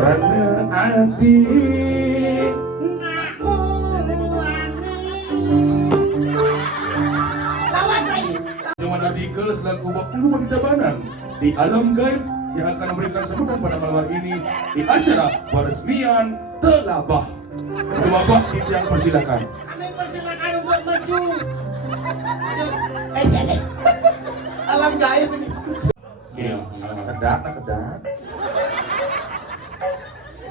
Rana ati Lawan lagi. Nyoman Ardike selaku wakil Wanitabanan di alam gaib yang akan memberikan sambutan pada malam hari ini di acara peresmian Telabah. Bapak Titiang persilakan. Kami persilakan untuk maju. Jadi alam gaib ini. Iya, kedat.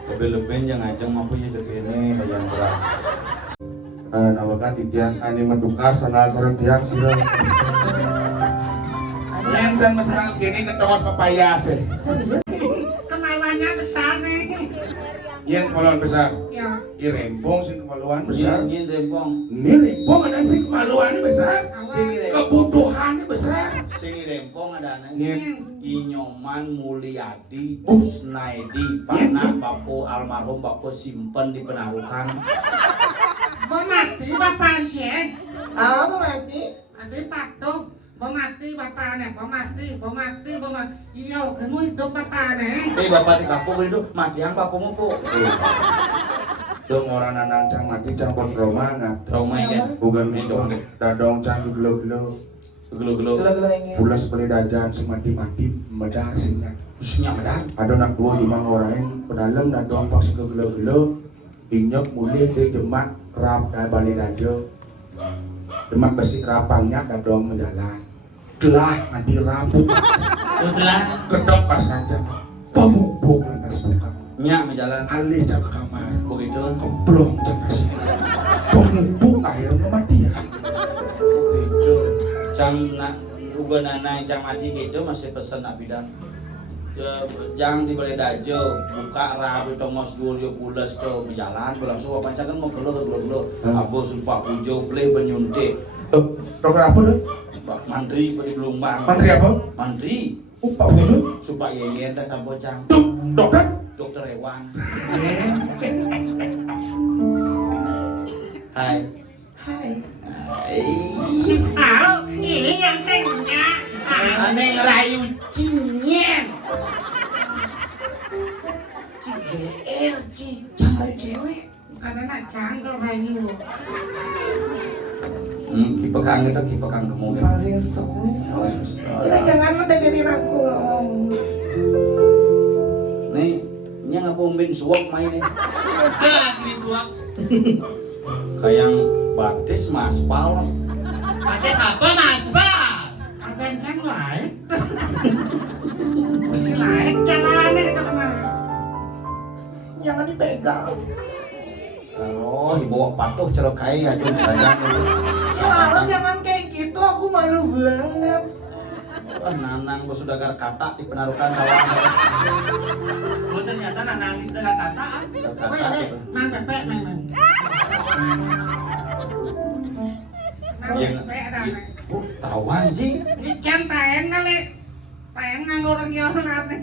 Lebih-lebih yang ngajeng mampu ya jadi ini sayang berat. Nawakan Titiang ani medukar sana sareng tiang sira. Yang san masalah gini ketongos papayas eh. Serius? Kemauannya besar nih. Yang kemaluan besar. Ya. Iya rempong sing kemaluan besar. Nyin rempong. Ini rempong ada sing kemaluannya besar. Sing rempong. Kebutuhannya besar. Sing rempong ada Nyin. Inyoman Mulyadi Kusnaidi Panah Bapu almarhum Bapu simpen di penarukan. Mau mati bapak aja. Apa mati? Ada patuh. Mau mati bapak nih. Mau mati. Iya, kamu hidup bapak nih. Bapak di kampung itu mati yang bapumu po. Tuh orang nanang cang mati cang pon trauma nggak? Trauma kan? Bukan itu. Dadong cang gelo-gelo. Gelo-gelo. Gila-gila ini. Pulas beli dajan si mati-mati medar singa. Usnya medan. Ada nak dua di mangorang pedalam dadong pas gelo-gelo. Inyok mulai di jemak rap dan balik dajo. Demak besi rapangnya dadong menjalan. Gelah nanti rambut. Udah. Kedok pas saja. Pemubuk lantas buka. Nyak menjalan. Alih cak ke kamar. Begitu. Kemplong cak nasi. Pemubuk akhirnya mati ya. Begitu. Cang nak uga nanang cang mati gitu masih pesen abidan. Jang di balai dajo buka rabi tongos dulu pulas tuh berjalan berlangsung apa kan mau gelo abu sumpah pujo play benyuntik Dokter apa tuh? mantri pada Belumbang Mantri apa? mantri Pak Wujud. supaya yeyen tas sampo cang Dokter? dokter hewan hai Hai. Tahu, ini yang saya punya. aneh ngerayu cinyeng GR jangan cewek. Bukan anak canggul kayu. kipekang itu kipekang kemudian Masih stop. Kita jangan mendengarin aku ngomong. nih nya ngapumbin suap main nih Lagi suap. kayak batis mas pal Ada apa mas Bas? Kagak kan lain. Masih lain jalannya kita kemana? Jangan dipegang. oh dibawa patuh cerokai aja sayang itu Soalnya jangan kayak gitu, aku malu banget. nanang bos sudah kata di penarukan kawan Oh ternyata nangis dengan kata. Mang pepek memang. yang tahu anjing Ikan taeng kali. Taeng nganggo orang kiasan apa?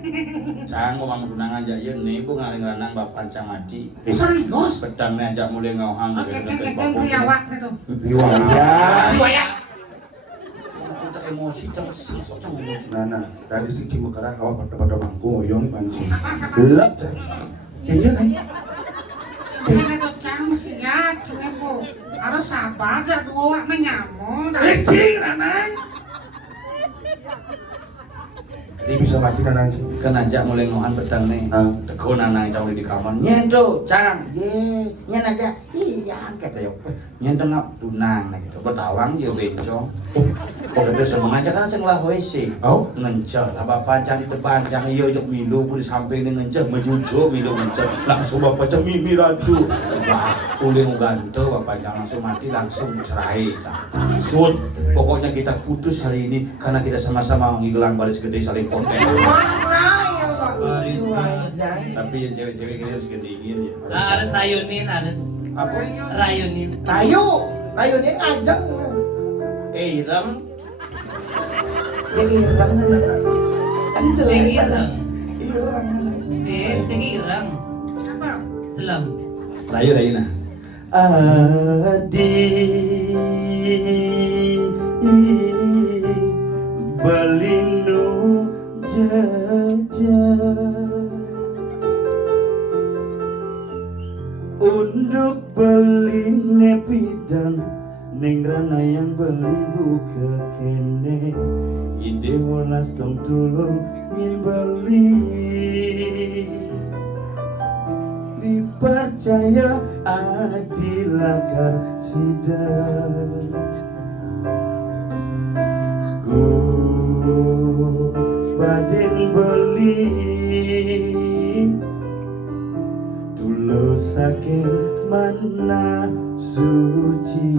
cang mau tunangan aja nih bu ngaring lanang bapak cang maci Serius? pedangnya aja mulai ngauhang Oke, riawak gitu. Riwayat. Riwayat. cak emosi cang sosok cang emosi Nana, tadi si Cimekerah awak pada mangku ngoyong pancing. Apa? Gelap cah. Iya kan? Jangan itu cang mesti ya, cengeng po. Harus sabar, gak dua wak menyamuk. Licing Nanang. Ini bisa mati Nanang sih. kan aja mulai ngauhan pedang nih teguh nanang cang di kamar nyento cang ye nyen aja iya kata yok nyento ngap tunang nah gitu betawang ya bencong oh gede semangat aja kan ceng lah wc Oh, ngenceh lah bapak cang di depan cang iya jok milu pun di samping ini ngenceh mejujo milu ngenceh langsung bapak cang mimi ratu wah uling ganto bapak cang langsung mati langsung cerai cang shoot pokoknya kita putus hari ini karena kita sama-sama ngigelang baris gede saling konten Mana yang Pak? Baris, tapi yang cewek-cewek kita harus gedingin ya Harus rayunin, harus apa? rayunin. Rayu ini ngajeng. Irem Jadi irang. Tadi jelek. Sing ireng, Irang. sing ireng, Apa? selam. Rayu nah Adi belinu jajah unduk beli nepidan ning rana yang beli buka kene ide wolas dong tulung min beli dipercaya adilakar sidang ku baden beli tulus saking mana suci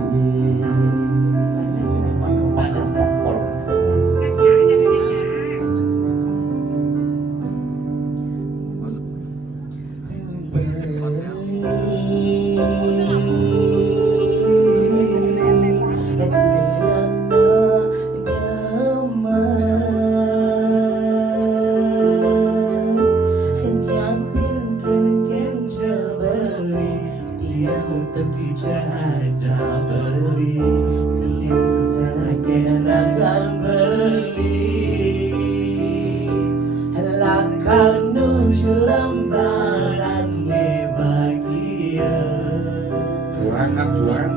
juang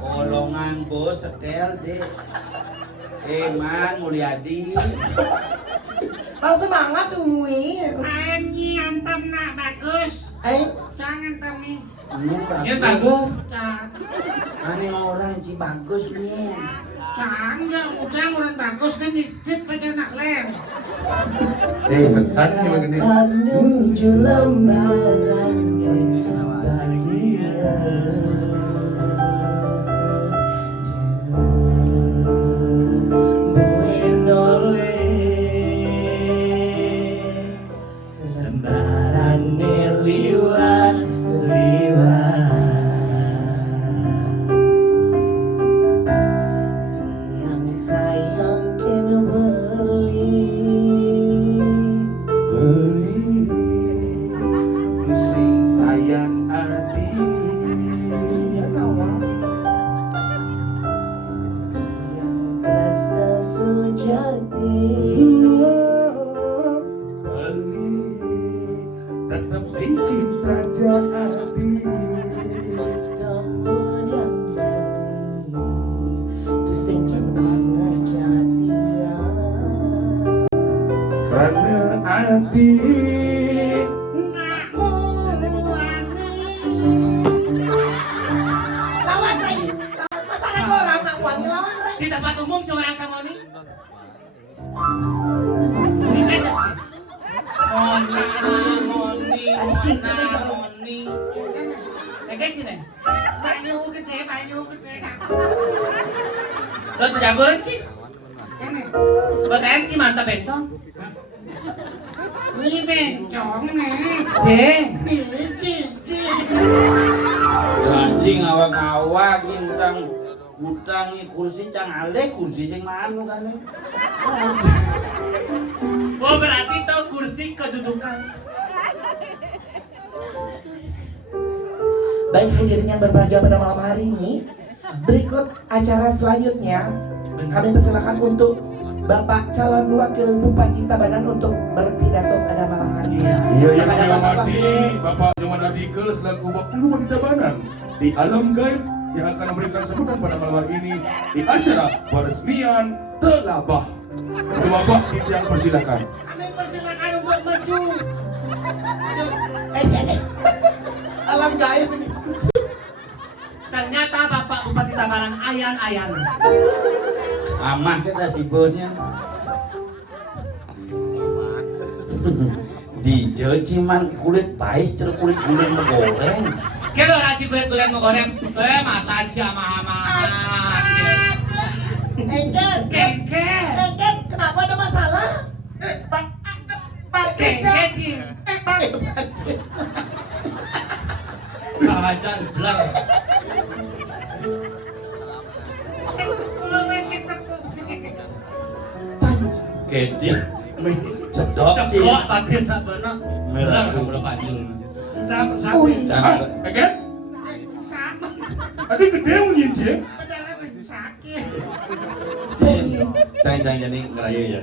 kolongan bos setel deh Man Mulyadi Bang semangat tuh Wi. Anyi antem nak bagus. Jangan temi. Ya bagus. Aneh orang ci bagus nih Jangan udah orang bagus kan nitip pada nak lem. setan juga gini Menuju lembaran bahagia. tetap sing cinta jadi Temen yang beli tu sing cinta ngajatian. karena hati Nak muani. Lawan Ray, masa ada orang nak wani lawan Ray. Di tempat umum seorang sama ini. Ini kan sih. Moni. Kayak sini. Bayu gede kan. Lo tidak goreng sih. Ini. Bagian sih mantap bencong. Ini bencong nih. Sih. Cici. anjing awak-awak ini utang ini kursi cang alek kursi cang manu kan Oh berarti tuh kursi kedudukan. Baik hadirin yang berbahagia pada malam hari ini, berikut acara selanjutnya kami persilakan untuk Bapak calon wakil Bupati Tabanan untuk berpidato pada malam hari ini. iya yang Kepada saya Bapak hormati Bapak Nyoman Abdike selaku wakil Bupati Tabanan di alam gaib yang akan memberikan sambutan pada malam hari ini di acara peresmian Telabah. Bapak yang persilakan. Kami persilakan untuk maju. Alam gaib ini. Ternyata Bapak Bupati Tabanan ayan-ayan. aman kita sibuknya di ciman kulit pais ceru kulit gulai menggoreng Kalau raci kulit-kulit mau goreng, mata aja ama-ama. Engken, Kengke. Engken, kenapa ada masalah? Kengke sih. Kawajan belang. kedia cedok sih Cekok tapi tak benar. Merah. Belang belum panjul. Ui. Ah, kan? Sama. Tadi gede unyin sih. Padahal lagi sakit. cang jadi ngerayu ya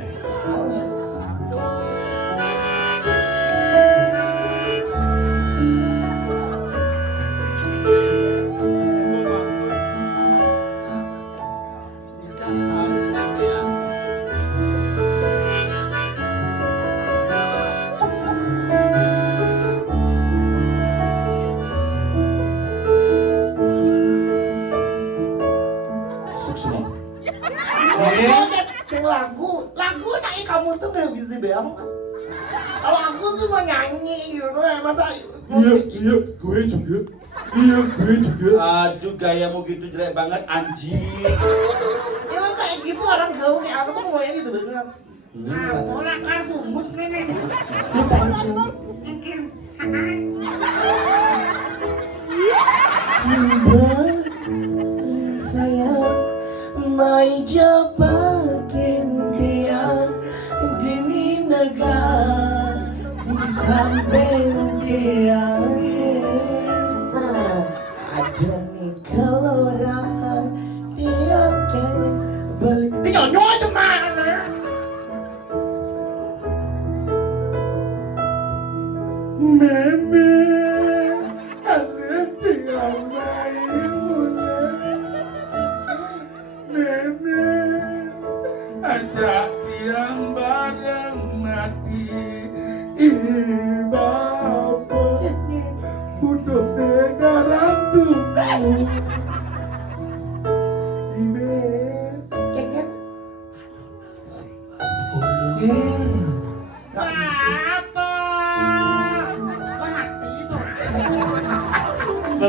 lagu naik kamu tuh nggak bisa banget. Kalau aku tuh mau nyanyi gitu ya, masa musik gitu. gue juga. Iya, gue juga. Aduh gayamu gitu jelek banget anjing. Ya kayak gitu orang gaul kayak aku tuh maunya gitu banget. Nah, bola kan bumut nenek. Lu pancing. Mungkin. Balik sayang, mai japakin kian dini naga di samping kian. Ada nih kelurahan tiang kayak balik. Ini nyonyo aja mana? Meme, ada tinggal main muna. Meme, ajak yang bareng mati. Ibapo, udah negarang dulu. Ime, Keket. yes. Apa? Kok mati tuh?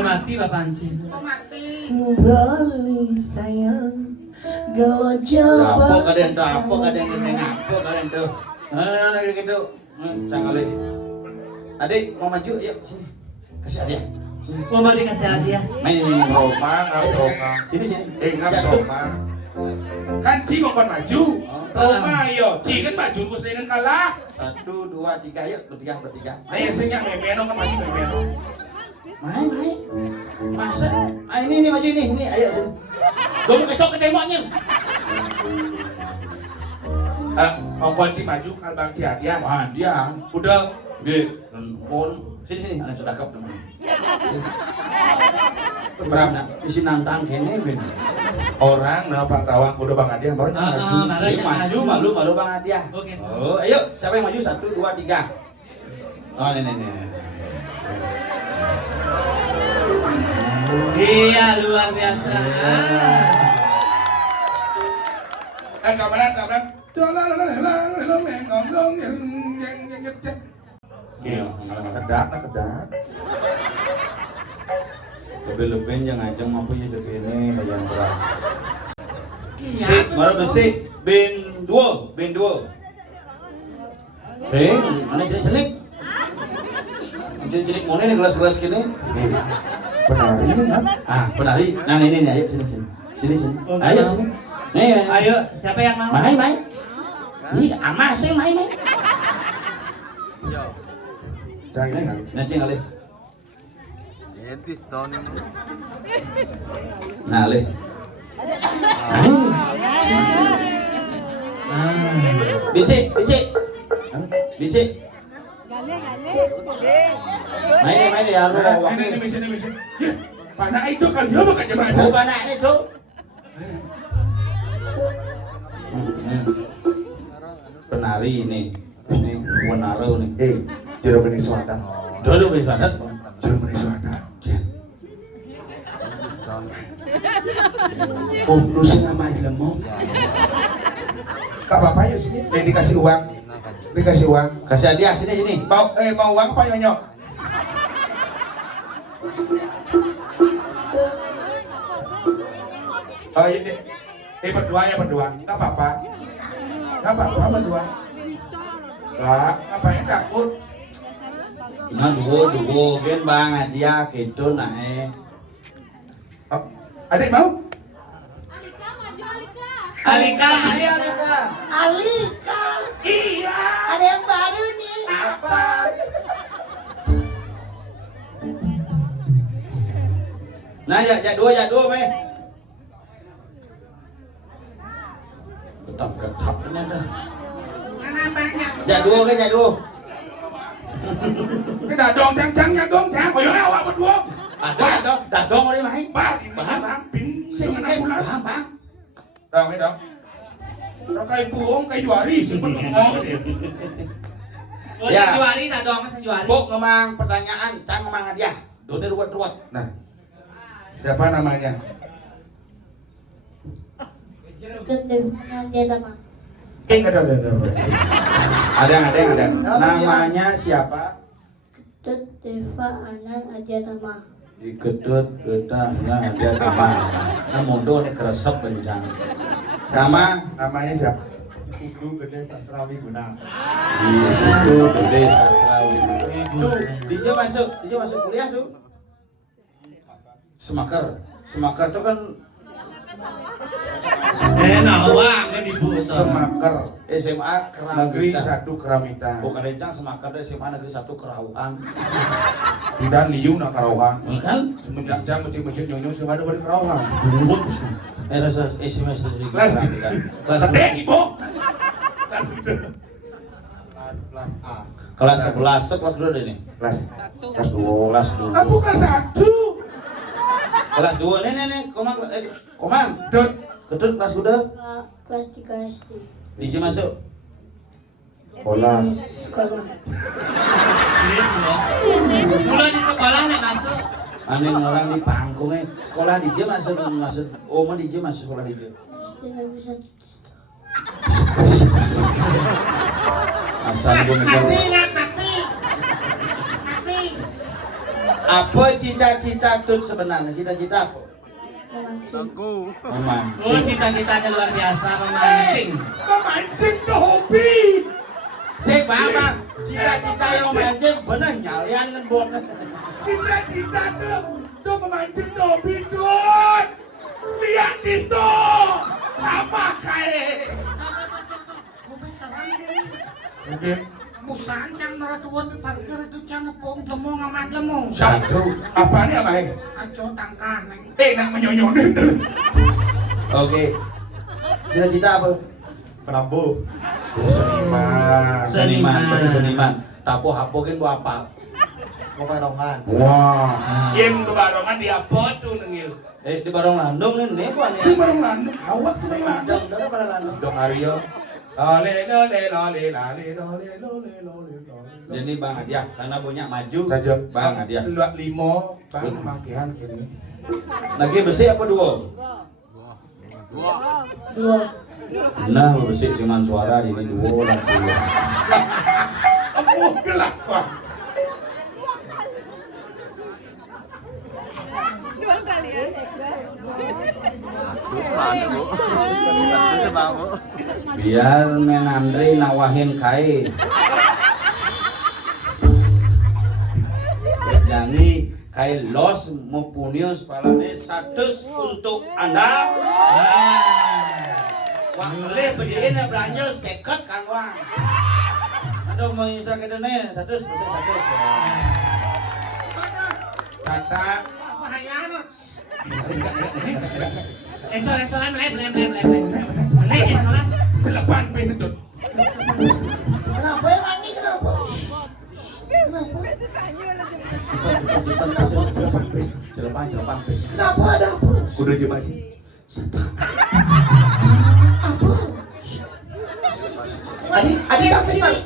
Mati Bapak Anci. Kok mati? Balik sayang, kalau Apa jawab. kalian tuh? Apa kalian ini ngapa kalian tuh? Gitu. Sangali. Adik mau maju yuk sini. Kasih hadiah. Sini. Mau balik kasih hadiah. Main ini. Roma, Roma. Sini sini. Ingat Jatuh. Roma. Kan Ci kok maju. Roma ayo, Ci kan maju terus dengan kalah. 1, 2, 3 yuk bertiga. Ayo sing yang memeno kan maju memeno. Main. Masa? Ini maju ini ayo sini. Kamu kecok ke temboknya. Oh kunci maju kan Bang Ci hadiah. Wah dia. Udah. Di. Pon. Sini anak sudah kap teman. Berapa? Isi nantang kene ben. Orang nah Pak Tawang udah Bang Hadiah baru maju. Bareng. Ini maju malu Bang Hadiah. Oke. Oh, ayo siapa yang maju? 1, 2, 3. Oh, ini. Iya luar biasa. Kabaran. Iya, kedat. Lebih-lebih yang ngajeng mampu ya jadi ini saja yang berat. Sik, baru bersih. Bin 2. Sik, mana jelik-jelik? Jelik mana nih gelas-gelas gini? Penari ini kan? Penari. Nah, ini ayo sini. Ayo sini. Nih, Ayo, siapa yang mau? main. Ih, amah sih main nih. Cai ini kan? Nanti kali. Nah, Le. Bici. Main deh, ya lu wakil. Ini. Panah itu kan dia bukan jemaah. Bukan ini tuh. Penari ini Wanaro nih. Jerman Selatan. Dulu bisa adat. Jerman Selatan. Lu sih ngamai lemong. Kak Bapak yuk sini. Dikasih uang. Kasih hadiah sini. Mau uang apa nyonyok? Oh ini. Berdua. Gak apa-apa berdua. Lah, ngapain takut? Nah, duo gen bang hadiah gitu nah. Oh, adik mau? Alika. Alika, Iya. ada yang baru nih. Apa? Nah, ya dua, Mei. Ketap-ketapnya dah. Kenapa enggak? Ya dua. Cái đà đòn trắng nha đòn trắng. Ôi ơi, awak berdua. Dah dong orang main. Bang, pin Saya sing kan bulan. bang. Dong, cái dong. Nó cây buông, cây juari sebenarnya ngomong dia. Oh, Ya. sanjuari tak dong, sanjuari. Bok ngemang pertanyaan, cang ngemang hadiah. Dua ruwet. Nah, siapa namanya? Ada. Ada. Apa Namanya siapa? Ketut Deva Anan Adiatama. Diketut kita ada nama. Namudo nih keresep bencang. Namanya siapa? Ibu Gede Sastrawi Guna. Ibu Gede Sastrawi. Tuh, DJ masuk kuliah tuh. Semakar tuh kan Nawang di Bu. Semaker SMA Negeri Keramita. 1 Keramita. Bukan rencang Semakar deh SMA Negeri 1 Kerawang. Tidak liu nak Karawang. Kan? Semenjak jam masjid nyonyo sudah ada balik Karawang. Lembut. Rasa SMS Kelas kelas Sedek ibu. kelas 11 tuh kelas berapa deh nih? Kelas 2. Kelas 2. Aku kelas 1. Kelas 2 nih Komang. Dot. Ketut kelas kuda. Kelas 3 SD. DJ masuk. Sekolah. Sekolah. Mulai di sekolah nih masuk. Aneh orang di pangkungnya sekolah DJ masuk Oma DJ masuk sekolah DJ. SD Negeri 1 Tista. Asal gue mikir. Mati. Apa cita-cita Tut sebenarnya? Cita-cita apa? Memancing. Memancing. Cita-citanya luar biasa memancing. Memancing tuh hobi. Sik Bang, cita-cita yang memancing bener nyalian kan bot. Cita-cita tuh memancing tuh hobi tuh. Lihat di store. Apa kayak? Hobi serang diri. Oke. Musaan cang naratuan di parkir itu cang ngepung lemong amat lemong. Satu. Apa nih apa? Aco tangkah neng. Nak menyonyonin dulu. Oke. Cita-cita apa? Penabuh. Seniman. Berarti seniman. Tapo hapokin bu apa? Mau parongan. Wah. Yang di barongan dia apa tuh nengil? Di barong landung nih buan Si barong landung. Awak si barong landung. Dong, pada landung. Dong Aryo. Lale. Jadi Bang Hadiah, karena punya maju Saja. Bang Hadiah. Luat limo. Bang makian gini. Lagi bersih apa duo? Dua. Nah, bersih siman suara ini duo lah duo. Kamu gelap Pak. Biar menandri nawahin kai. Jadi kai los mupunius palane 100 untuk Anda. Wah, boleh beliin belanja seket Kang Wang. Aduh mau nyisa ke dene 100 100. Kata Bahaya no. Entolan, selepan pesedot. Kenapa emang ini kenapa? Kenapa? Selepan. Kenapa ada apa? Kudu jemaji. Apa? Adik apa sih?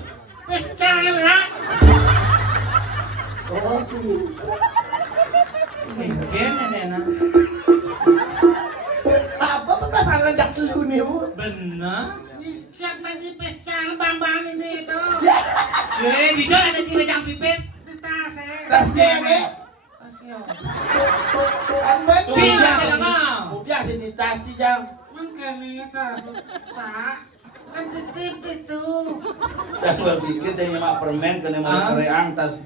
Wis jangan lah. Oh, apa perasaan ngajak dulu nih bu? Benar. Siapa di pesta bang ini itu? Di dalam ada cile jam pipis. Di tas Tasnya ini? Tasnya. Kan bantu. Biasa di tas sih jang. Mungkin itu sa kan titip itu. Saya berpikir dia nyemak permen kena mau kereang tas.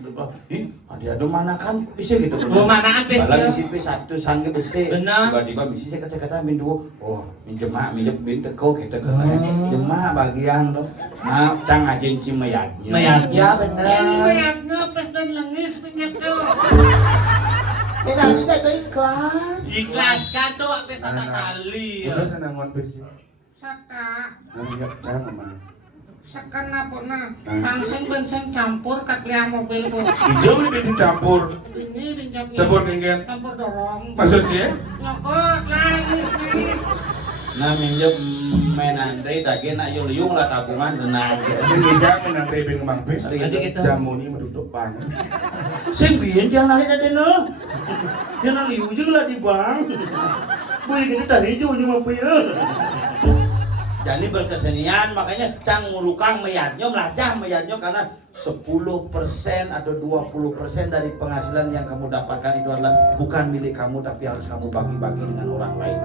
Ih, ada mana kan bisa gitu. Mau manaan besi. Lagi sipi satu sangge besi. Benar. Tiba-tiba misi saya kata min dua. Oh, minjem teko kita kena. Jemak bagian tuh. Nah, cang ajin si mayatnya. Ya Yang benar. mayatnya pas dan lengis pinjam tuh. Saya nanya jaga ikhlas. Ikhlaskan tuh sampai satu kali. Udah senangan besi. Saka Namanya jangan mah. sekan apa na bensin campur kat liang mobil bu. Hijau ini bensin campur. Ini pinjamnya. Campur dingin. Campur dorong. Maksudnya? Nyokot lagi sih. Nah, minjem menandai tadi nak yul lah tabungan tenang. Sehingga menang rebeng mangpes. Tadi kita- Jamu ini menutup banyak. Sembian jangan hari tadi no. Jangan liu juga lah di bang. Boleh kita tadi jauh cuma punya. Jadi berkesenian makanya cang ngurukang meyatnyo melacah meyatnyo karena 10% atau 20% dari penghasilan yang kamu dapatkan itu adalah bukan milik kamu tapi harus kamu bagi-bagi dengan orang lain.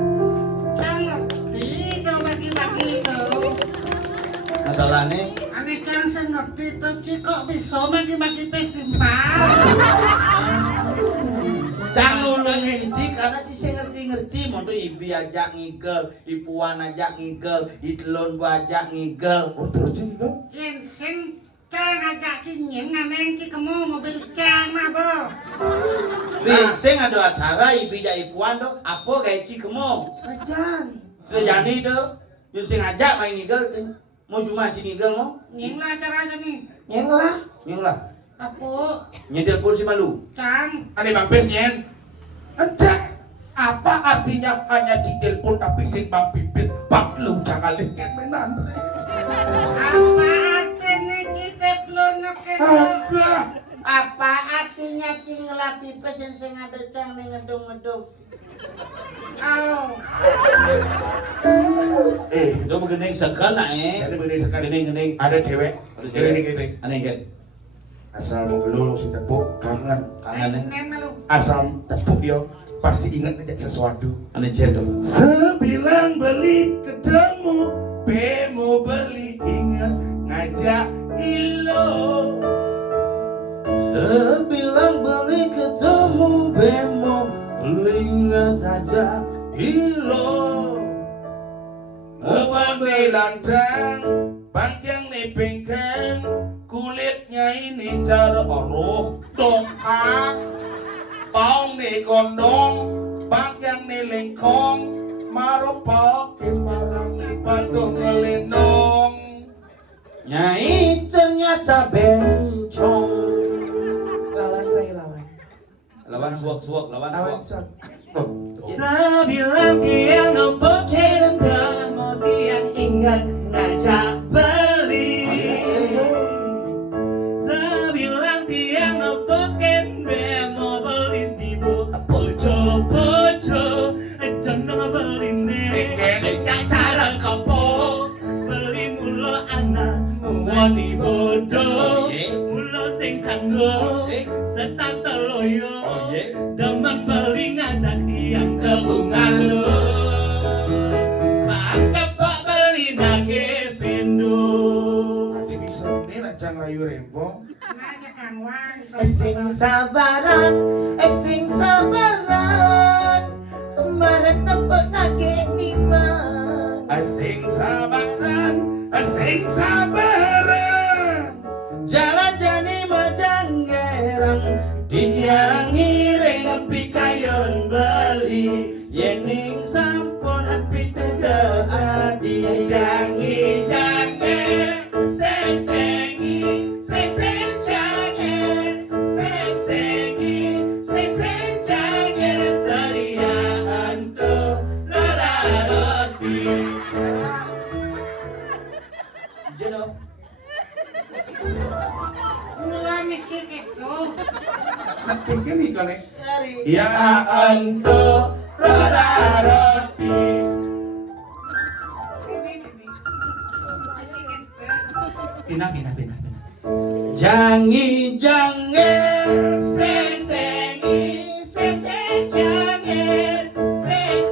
Jangan ngerti itu bagi-bagi itu. Masalahnya Ane kan saya ngerti itu Ci kok bisa bagi-bagi festival. cang nulungin Ci karena Ci saya ngerti-ngerti mau tuh ibi ajak ngigel, ipuan ajak ngigel, itelon ajak ngigel. Oh terus Ci gitu? Yen sing kang ajak kinyeng nganeng ki kemu mobil kang mah bo. Sing ada acara ibi ajak ipuan tuh apa kayak Ci kemo. Ajan. Sudah jadi tuh, yang sing ngajak main ngigel mau cuma Ci ngigel mau? Nyeng lah acara aja nih. Yang lah. Nyung lah, Kapu, nyedel pun si malu. Kang. Ane Bang Pis nyen. Encek. Apa artinya hanya ditelepon tapi sing Bang Pipis Pak lu jangan lihat menan. Apa artinya kita belum Apa artinya cingela pipes yang sing ada cang ning ngedung-ngedung? Oh, Itu begening sekena Jadi begini sekali. Gening. Ada cewek. Gini. Aneh kan? Asal mau geluh langsung tepuk kangen. Kangen nen malu. Asal tepuk yo pasti ingat aja sesuatu. aneh cedo. Sebilang beli ketemu, bemo beli ingat ngajak ilo. Sebilang beli ketemu bemo ingat aja hilo. Uang di landang, bangkang di bengkeng, kulitnya ini cara oruh dongkak. Tong di gondong, bangkang di lengkong, maropakin barang di padung ngelendong. Nyai ternyata bencong. Lawan Ray lawan. Lawan suak, Lawan sok. Sebilang dia ngefokin kemudian ingat ngajak beli. Sebilang dia ngefokin bemo beli sibuk poco jangan beli nih. Cara kapo beli mulo anak muani bodoh mulo sing kanggo setan teloyo. Demen beli ngajak tiang ke Bungalo. Bang cepok beli nage pindu. Ada di sini lancang rayu rempong. Nanya kan wang. Sing sabaran, sing sabaran. Kemarin nepek nage niman. Asing sabaran. Jalan jani majanggerang Dijarang ngiring api kayon bali Yening sampun api tega adi Jangi Seng-sengi Seng-seng-jange Seng-sengi Seriaan tu Lola roti Jodoh Mula misi gitu. Nakiknya nih kali. Ya anto roda roti Ini. Misi gitu. Pindah. Jangi jange seng sengi jange seng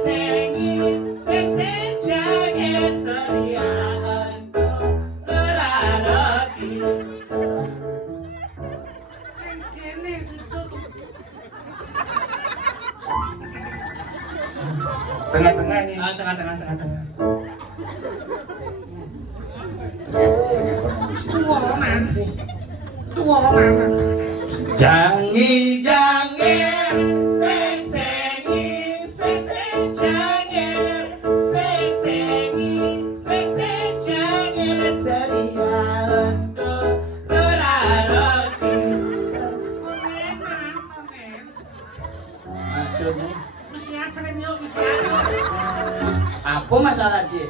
jange seria anto roda roti Kene gitu. Tengah-tengah nih. Tengah. Dua mana sih? Dua mana? Jangi jange seng sengi jange seng jange seria anto roda roti Komen. maksudnya Mesti sering yuk, mesti yuk. apa masalah Ci?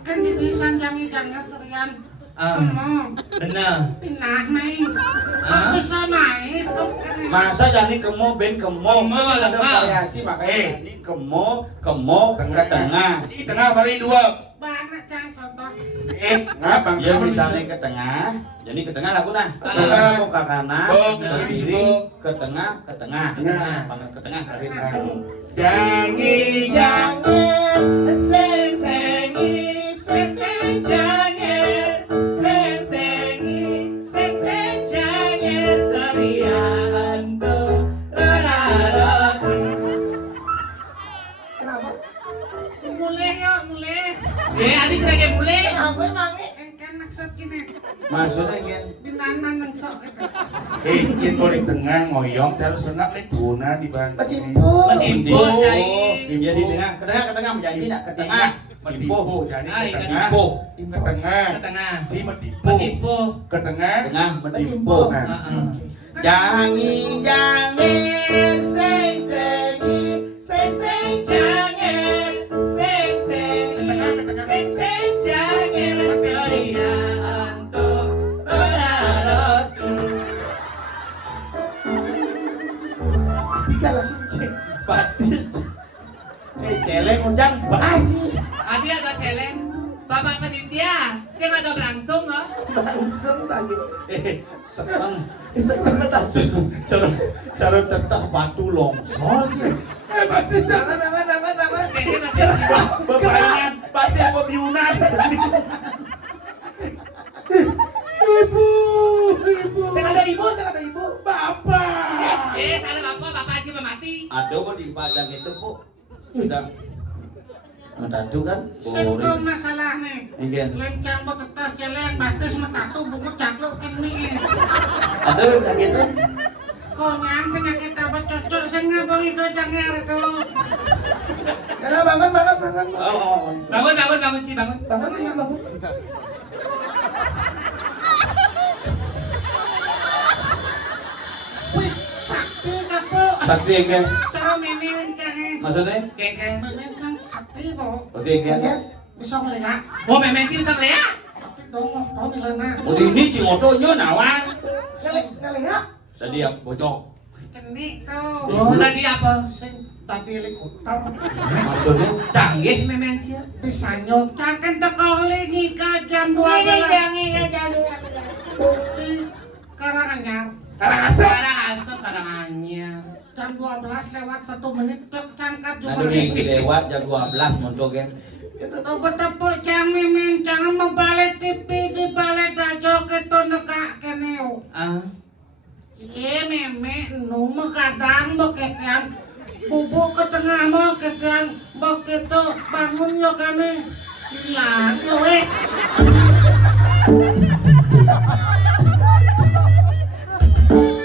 Kan di desain jangan serian Kemo. Benar. Pindah nih. Kok bisa mais kok ini? Masa jadi kemo ben kemo. Kemo, Ada lemah. variasi makanya ini kemo ke tengah. Si tengah bari dua. Banyak cang contoh. Ngapang Ya misalnya ke tengah, jadi ke tengah lagu nah. Ke Tengah. tengah mau ke kanan, Oh, ke kiri, kiri, oh. ke tengah, ke tengah. Nah. Panggil ke tengah terakhir. Jangi Seng sengi, seng seng jange, seng sengi, seng seng jange, seriaan tuh, rararati. Kenapa? Mulai yuk, mulai. Adik kira kayak mulai. Kenapa emangnya? Kan maksud gini. Maksudnya kan, Binanan yang sok itu. Itu di tengah ngoyong terus sengak di tuna di banting. Petipu. Petipu. jadi ke tengah menjadi nak ke tengah. Metipu jadi Ay, ke tengah. Tipu, Ke tengah. Ke tengah. Si metipu. Petipu. Ke tengah. tengah menipu. Nah. Jangi jangi Seng sengi, seng seng jange, seng sengi, seng seng jange, seriaan tuh, rararati. Tiga langsung cek. batis. Celeng ujang batis. Adik ada celeng. Bapak panitia, saya nggak ada berlangsung loh. Langsung tadi. Seneng. Bisa kena tadi. Cara tetah batu longsor sih. Batis jangan. Kayaknya nanti Bebangan. Batis pebiunan. Ibu. Saya ada ibu, saya ada ibu. Bapak. salah bapak aja mati. Ada kok di padang itu bu. Sudah. Metatu kan? Itu Boring. masalah nih. Ingin. Lencang buat kertas celeng, batis metatu bunga cakluk ini. Ada udah gitu. Kau nyam penyakit apa cocok saya nggak boleh ke cangir itu. Karena bangun. Oh. Bangun, Ci, bangun. Bangun ya, bangun. Wih, sakti kapu. Sakti kan? Cara menin cangir. Maksudnya? Kengkeng. Menin kan sakti kok. Oke kan? Bisa melihat. Oh, Memen Ci bisa ngeliat. Tapi dong, kau nilainya. Udah ini cingotonya nawan. Ngelihat. Tadi ya bocok. Cenik tuh. Oh, tadi apa? Sing tadi helikopter. Maksudnya? Canggih Memen Ci. Bisa nyok. Cangken teko lagi ke jam 12. Di Karanganyar. Karanganyar. Jam 12 lewat 1 menit tek cangkat juga. Nanti ngisi lewat jam 12 montok kan? Tepuk-tepuk jam mimin jangan mau balik TV di balik dajo itu nekak keneo. Ah. Iya meme nu kadang bekekan bubuk ke tengah mau kekan begitu bangun yo kami hilang yo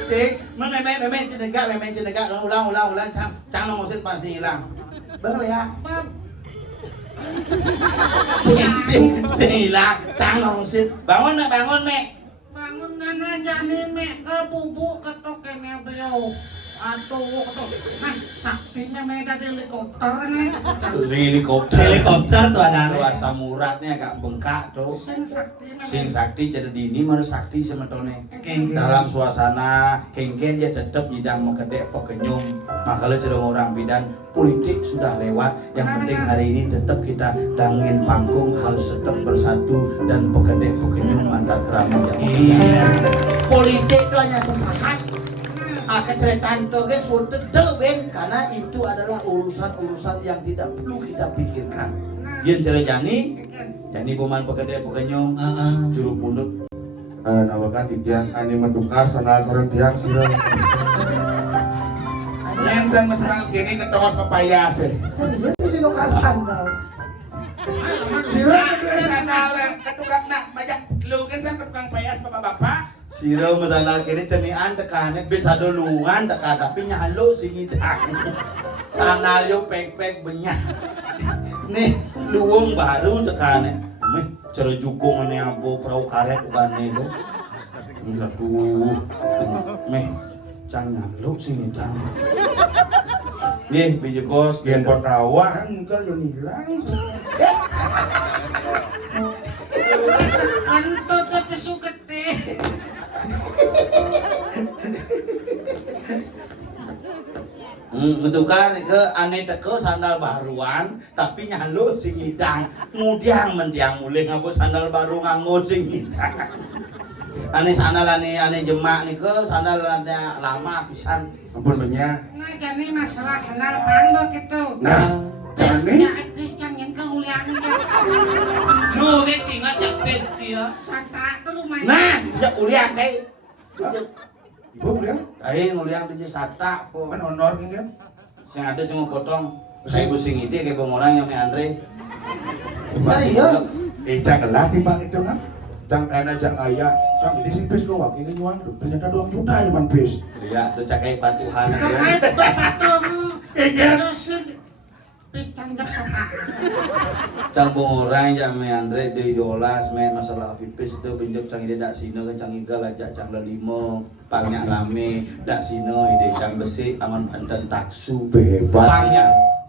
Cik, memen cedegak, ulang, cang ngosin pasti hilang. Baru ya. Sing hilang, cang ngosin. Bangun mek. Bangun nana jani me ke bubuk ke tokenya beliau. Aduh, nah saktinya meda di helikopter nih. Helikopter tuh ada. Tuh asam uratnya agak bengkak tuh. Sing sakti jadi dini mana sakti semetone. Dalam suasana kengken dia tetap nyidang mengkedek pekenyum. Makanya cerong orang bidan politik sudah lewat. Yang penting hari ini tetap kita dangin panggung harus tetap bersatu dan pekedek pekenyum antar keramu yang bekerja. Politik itu hanya sesaat. Keceritaan itu kan sudah ben karena itu adalah urusan-urusan yang tidak perlu kita pikirkan. Yang cerejani, jadi buman pekerja pekenyum, juru pundut. Nawakan didiang ani medukar sana sareng diang sira. Yang san masalah kini ketongos papaya sih. Serius sih sino sandal. Sira sandal ketukang nak banyak lu kan san ketukang payas bapak-bapak. Siro masalah kini cenian dekane bisa duluan dekat tapi nyalo singidang. Sanal yo pek-pek benyak. Nih luwung baru dekane. Meh cara jukung ane ambo perahu karet ubane lo. Enggak tuh. Meh cang nyalo singidang. Nih biji bos Yang pertawa engkau yang hilang. Kentut Tukar ke aneh teke sandal baruan tapi nyalu sing hidang ngudiang mendiang mulih ngapa sandal baru nganggo sing hidang aneh sandal aneh jemak nih ke sandal lama pisan ampun banyak. Nah jadi masalah sandal panggo gitu. Nah, jani Ya Chris jangan keulian Nu ge cingat jak pes dia. sata tuh lumayan. nah ya uliang saya ibu bilang aing uliang di sata po kan honor kan. sing ada sing mau potong kayak busing ide kayak orang yang Andre serius Jangan lah di bang itu kan. Jangan kena jangan ayah. Jangan ini sih bis doang. Ini nyuang tuh. Ternyata 2 juta ya man bis. ya udah cakai patuhan Kayak patung. Iya. Terus bis tanjak sata. campur orang yang Andre di yolas main masalah pipis itu pinjam cang ide dak sino kan cang iga lajak cang limo pangnya lame dak sino ide cang besi aman enten taksu Hebat. pangnya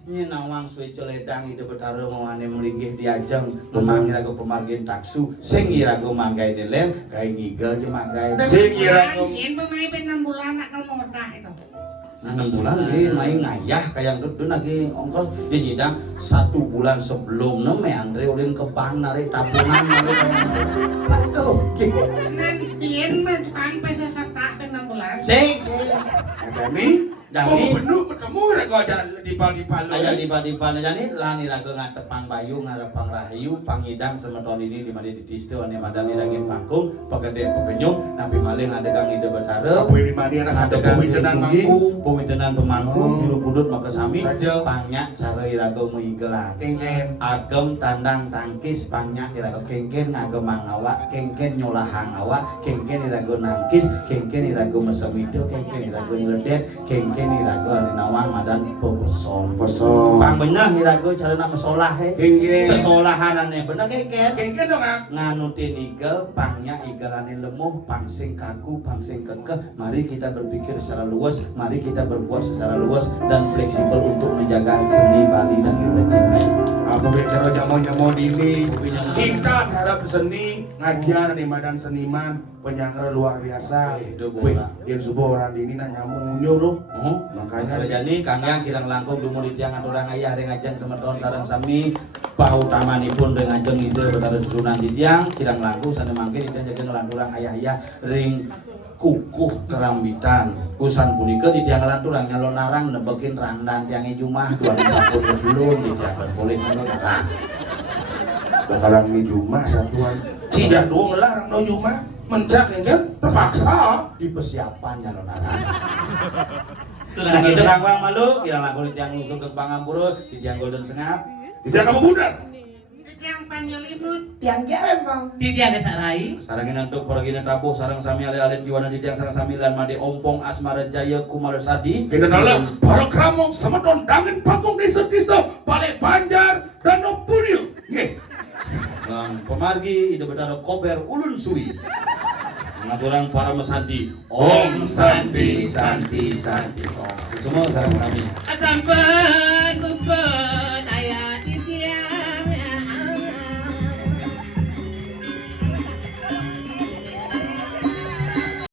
ini nawang suwe coledang ide betara mengane melinggih diajeng memang irago pemargin taksu sing irago manggai delen kayak ngigel cuma kayak Sing kira Ini pemain 6 bulan akal moda itu. 6 bulan dia main ngayah kayak itu lagi ongkos dia nyidang 1 bulan sebelum neme Andre ulin ke bank narik tabungan narik patuh Nanti pian pang pesa sata 6 bulan. sing Jani. Jani Benu ketemu rek aja di Palu. aya di jani lan iraga ngatepang bayu ngarepang rahayu pangidang semeton ini di mana di distu ane madani lagi pangkung pegede pegenyung nabi malih adegang ide betara Apa ini mani anak satu pemitenan mangku. pemitenan pemangku juru pudut maka sami Saja. pangnya cara iraga meigelan Kengen. agem tandang tangkis pangnya iraga kengken ngagem mangawak kengken nyolahang awak kengken iraga nangkis kengken iraga mesemido kengken iraga nyeledet kengken iraga ninawang madan pepeson Kosong. pang bener iraga carana mesolah he Kengen. sesolahanane bener kengken Kengen dong ah. nganutin igel pangnya igelane lemuh pangsing kaku pangsing kekeh mari kita berpikir secara luas mari kita berbuat secara luas dan fleksibel untuk menjaga seni Bali dan kita cintai Aku bicara jamu-jamu ini. Cinta terhadap seni, ngajian di Madan Seniman, penyangga luar biasa. Itu Wih, bola. dia subuh orang di ini nanya munyo loh. makanya Makanya jadi kanggang kirang langkung dumu di tiang aturang ayah rengajeng semeton sareng sami pautamani-pun rengajeng ide betara susunan di tiang kirang langkung sana mangkin ide jageng lanturang ayah-ayah ring kukuh kerambitan usan punika di tiang lanturang nyalon narang nebekin randan tiang jumah 2010 belum di tiang berkulit nyalon narang bakalan ini Jumah satuan. Tidak dua ngelarang no Jumah. Mencak ya kan? Terpaksa. di persiapan nyalon narang nah gitu kanggang malu kirang langkung di tiang usung ke Pangampura di tiang Golden Sengap Tidak kamu budak. Yang panjelimut. Tiang gerem bang. Di dia desa rai. sarangin untuk paragina tabuh sarang sami alit-alit jiwana di tiang sarang sami lan made ompong asmara jaya kumara sadi Kita dalam para kramong semeton dangin panggung desa-desa Balai Banjar dan Nopuril. Nggih. Lang pemargi ide betara kober ulun suwi ngaturang para mesandi om santi santi santi semua sarang sami Asampan kumpul.